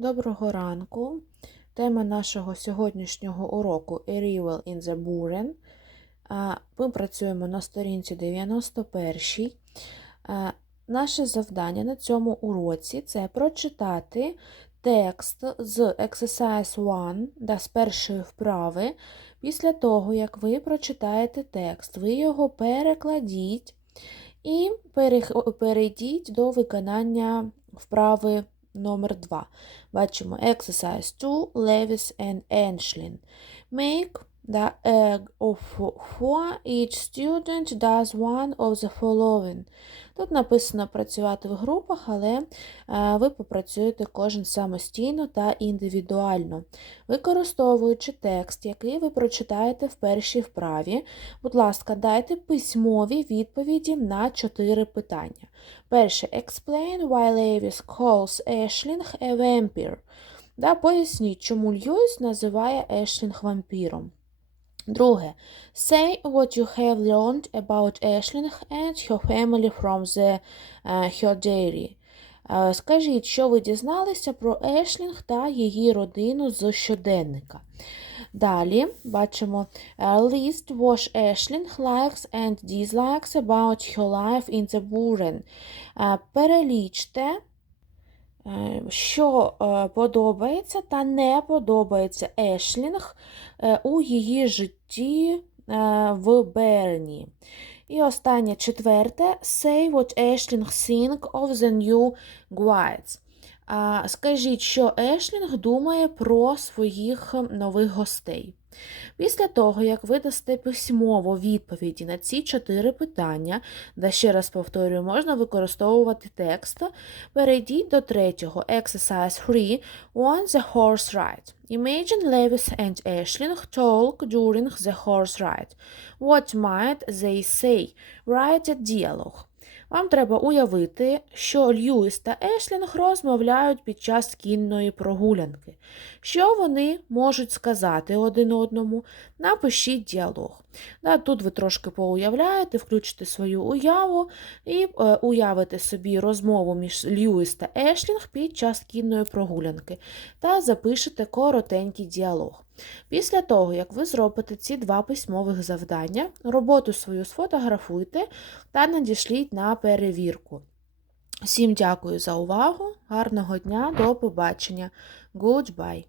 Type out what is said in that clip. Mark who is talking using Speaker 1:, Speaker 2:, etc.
Speaker 1: Доброго ранку. Тема нашого сьогоднішнього уроку Arrival in the Buren. Ми працюємо на сторінці 91. Наше завдання на цьому уроці це прочитати текст з Exercise 1 да, з першої вправи. Після того, як ви прочитаєте текст, ви його перекладіть і перейдіть до виконання вправи номер 2. Бачимо exercise 2, Lewis and Anshlin. Make the egg of four. Each student does one of the following. Тут написано працювати в групах, але е, ви попрацюєте кожен самостійно та індивідуально. Використовуючи текст, який ви прочитаєте в першій вправі, будь ласка, дайте письмові відповіді на чотири питання. Перше. Explain why Lewis calls Ashling a vampire. Да, поясніть, чому Льюіс називає Ешлінг вампіром. Друге. Say what you have learned about Ashling and her family from the uh, her diary. Е, Скажіть, що ви дізналися про Ешлінг та її родину з щоденника. Далі бачимо е, list what Ashling likes and dislikes about her life in the Buren. Е, Перелічте, е, що е, подобається та не подобається Ешлінг е, у її житті е, в Берні. І останнє четверте say what Ashling think of the new guides. Скажіть, що Ешлінг думає про своїх нових гостей. Після того, як ви дасте письмово відповіді на ці чотири питання, де ще раз повторюю, можна використовувати текст, перейдіть до третього Exercise 3 On the horse ride. Imagine Lewis and Ashling talk during the horse ride. What might they say? Write a dialogue. Вам треба уявити, що Льюіс та Ешлінг розмовляють під час кінної прогулянки. Що вони можуть сказати один одному? Напишіть діалог. Да, тут ви трошки поуявляєте, включите свою уяву і е, уявите собі розмову між Льюіс та Ешлінг під час кінної прогулянки та запишете коротенький діалог. Після того, як ви зробите ці два письмових завдання, роботу свою сфотографуйте та надішліть на перевірку. Всім дякую за увагу, гарного дня, до побачення. Goodbye!